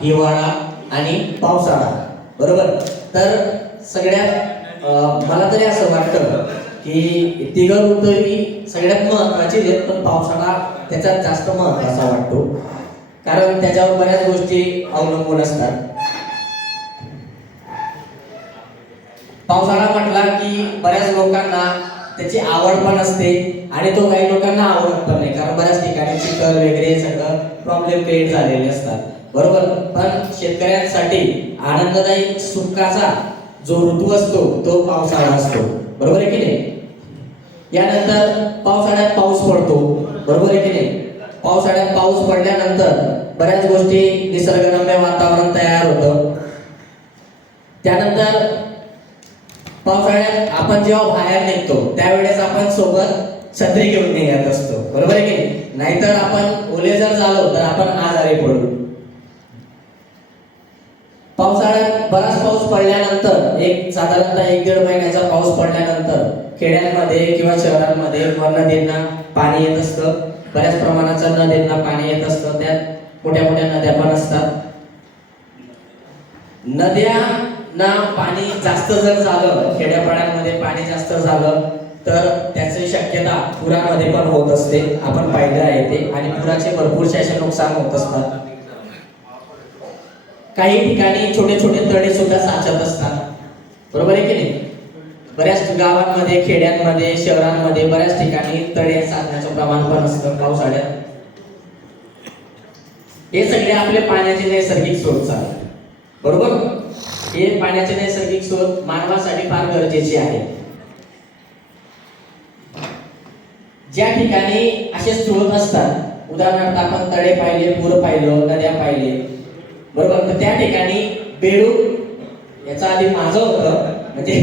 हिवाळा आणि पावसाळा, बरोबर. तर सगळ्यात मला तरी असं वाटतं की तिघ ऋतू ही सगळ्यात महत्वाची आहेत, पण पावसाळा त्याच्यात जास्त महत्वाचा वाटतो, कारण त्याच्यावर बऱ्याच गोष्टी अवलंबून असतात. पावसाळा म्हटला की बऱ्याच लोकांना त्याची आवड पण असते आणि तो काही लोकांना आवडत पण नाही, कारण बऱ्याच ठिकाणी चिखल वगैरे सगळं प्रॉब्लेम क्रिएट झालेले असतात, बरोबर. पण शेतकऱ्यांसाठी आनंददायी सुखाचा जो ऋतू असतो तो पावसाळा असतो, बरोबर आहे की नाही. यानंतर पावसाळ्यात पाऊस पडतो, बरोबर आहे की नाही. पावसाळ्यात पाऊस पडल्यानंतर बऱ्याच गोष्टी निसर्गरम्य वातावरण तयार होतं. त्यानंतर पावसाळ्यात आपण जेव्हा बाहेर निघतो त्यावेळेस आपण सोबत छत्री घेऊन निघत असतो, बरोबर आहे की नाहीतर आपण ओले जर झालो तर आपण आजारी पडू. पावसाळ्यात बराच पाऊस पडल्यानंतर एक साधारणतः 1-1.5 महिन्याचा पाऊस पडल्यानंतर खेड्यांमध्ये किंवा शहरांमध्ये नदींना पाणी येत असतं, बऱ्याच प्रमाणाचं नदींना पाणी येत असतं. त्यात मोठ्या मोठ्या नद्या पण असतात. नद्यांना पाणी जास्त जर झालं, खेड्यापाड्यांमध्ये पाणी जास्त झालं तर त्याची शक्यता पुरामध्ये पण होत असते, आपण पाहिलं आहे ते. आणि पुराचे भरपूरसे असे नुकसान होत असतात. काही ठिकाणी छोटे छोटे तळे सुद्धा साचत असतात, बरोबर आहे की नाही. बऱ्याच गावांमध्ये, खेड्यांमध्ये, शहरांमध्ये बऱ्याच ठिकाणी तळे साचण्याचं प्रमाण पण असतं पावसाळ्यात. हे सगळे आपले पाण्याचे नैसर्गिक स्रोत आहेत, बरोबर. हे पाण्याचे नैसर्गिक स्रोत मानवासाठी फार गरजेचे आहे. ज्या ठिकाणी असे स्रोत असतात, उदाहरणार्थ आपण तळे पाहिले, पूर पाहिलं, नद्या पाहिले, बरोबर, तर त्या ठिकाणी बेडूक, याचा आधी माझं होतं म्हणजे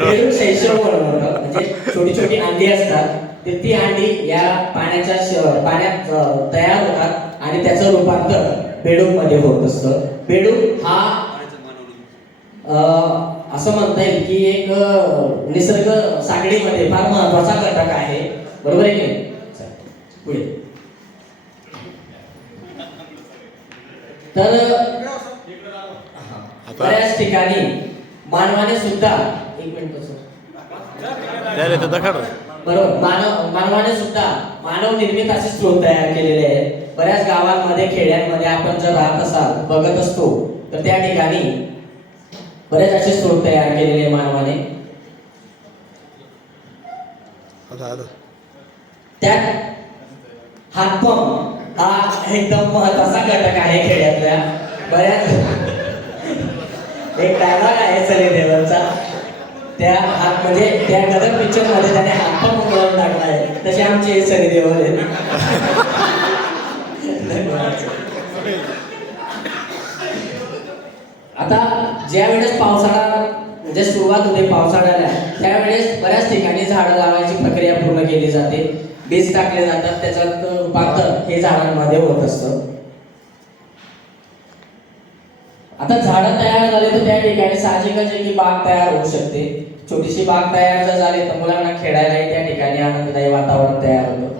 बेडूक शैशव होतं, म्हणजे छोटी छोटी अंडी असतात, तर ती अंडी या पाण्यात तयार होतात आणि त्याचं रूपांतर बेडूक मध्ये होत असतं. बेडूक हा असं म्हणता येईल की एक निसर्ग साखळीमध्ये फार महत्वाचा घटक आहे, बरोबर आहे की पुढे. तर बऱ्याच ठिकाणी मानवाने सुद्धा बरोबर मानवाने सुद्धा मानव निर्मित असे स्रोत तयार केलेले आहेत. बऱ्याच गावांमध्ये, खेड्यांमध्ये आपण जर राहत असाल, बघत असतो, तर त्या ठिकाणी बरेच असे स्रोत तयार केलेले मानवाने. त्यात हातपंप हा एकदम महत्वाचा घटक आहे खेड्यातल्या. बऱ्याच एक डायलॉग आहे सनी देओलचा, त्या हात म्हणजे त्या गदर पिक्चर मध्ये त्याने हातपंप उघडून टाकला आहे, तसे आमचे सनी देओल आहेत. आता ज्या वेळेस पावसाळा म्हणजे सुरुवात होते पावसाळ्याला, त्यावेळेस बऱ्याच ठिकाणी झाडं लावायची प्रक्रिया पूर्ण केली जाते, बीज टाकले जातात, त्याच्यात रूपांतर हे झाडांमध्ये होत असतं. आता झाडं तयार झाले तर त्या ठिकाणी साहजिकच आहे की बाग तयार होऊ शकते. छोटीशी बाग तयार जर झाली तर मुलांना खेळायलाही त्या ठिकाणी आनंददायी वातावरण तयार होतं.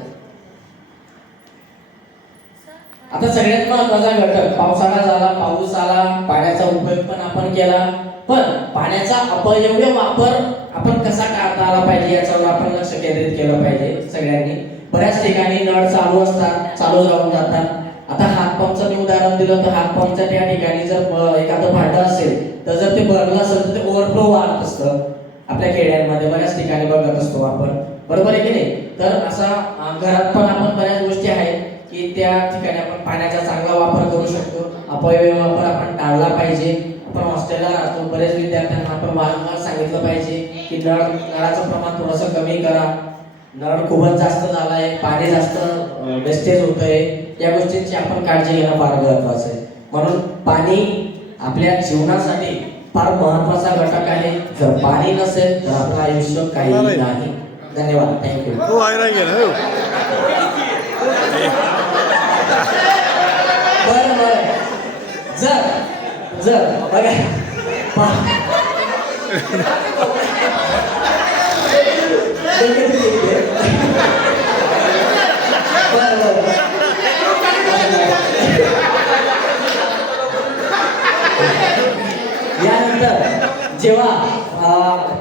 आता सगळ्यात महत्वाचा घटक पावसाळा झाला, पाऊस आला, पाण्याचा उपयोग पण आपण केला, पण पाण्याचा अपव्यय वापर आपण कसा टाळता आला पाहिजे याच्यावर आपण लक्ष केंद्रित केलं पाहिजे सगळ्यांनी. बऱ्याच ठिकाणी नळ चालू असतात, चालूच राहून जातात. आता हातपंपचं मी उदाहरण दिलं तर हातपंपच्या त्या ठिकाणी जर एखादं भांडं असेल तर जर ते भरलं असेल तर ते ओव्हरफ्लो वाहत असतं. आपल्या खेड्यांमध्ये बऱ्याच ठिकाणी बघत असतो आपण, बरोबर आहे की नाही. तर असा घरात पण आपण बऱ्याच गोष्टी आहेत की त्या ठिकाणी आपण पाण्याचा चांगला वापर करू शकतो. अपव्यय वापर आपण टाळला पाहिजे. आपण हॉस्टेलला राहतो, बरेच विद्यार्थ्यांना आपण वारंवार सांगितलं पाहिजे की नळाचं प्रमाण थोडंसं कमी करा, नळ खूपच जास्त झालाय, पाणी जास्त वेस्टेज होतंय, या गोष्टींची आपण काळजी घेणं फार महत्वाचं आहे. म्हणून पाणी आपल्या जीवनासाठी फार महत्वाचा घटक आहे. जर पाणी नसेल तर आपलं आयुष्य काही नाही. धन्यवाद, थँक्यू. बरं बरं, जर बघा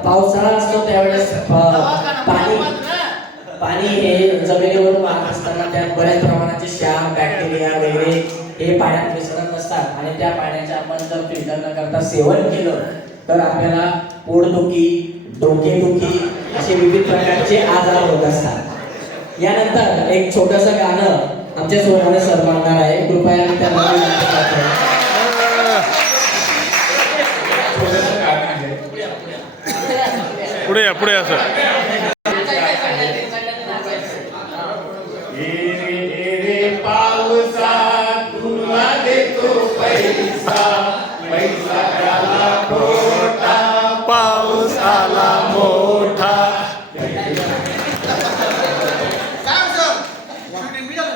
पावसाळा असतो त्यावेळेस पाणी हे जमिनीवर वाहत असताना त्यात बऱ्याच प्रमाणाचे क्षार बॅक्टेरिया वगैरे हे पाण्यात मिसळत असतात आणि त्या पाण्याचे आपण जर फिल्टर न करता सेवन केलं तर आपल्याला पोटदुखी डोकेदुखी असे विविध प्रकारचे आजार होत असतात. यानंतर एक छोटस गाणं आमच्या सोनाने सर म्हणणार आहे, कृपया त्यांना पुढे या पुढे या सर. पावसा तुला देतो पैसा पैसा त्याला खोटा पाऊस आला मोठा.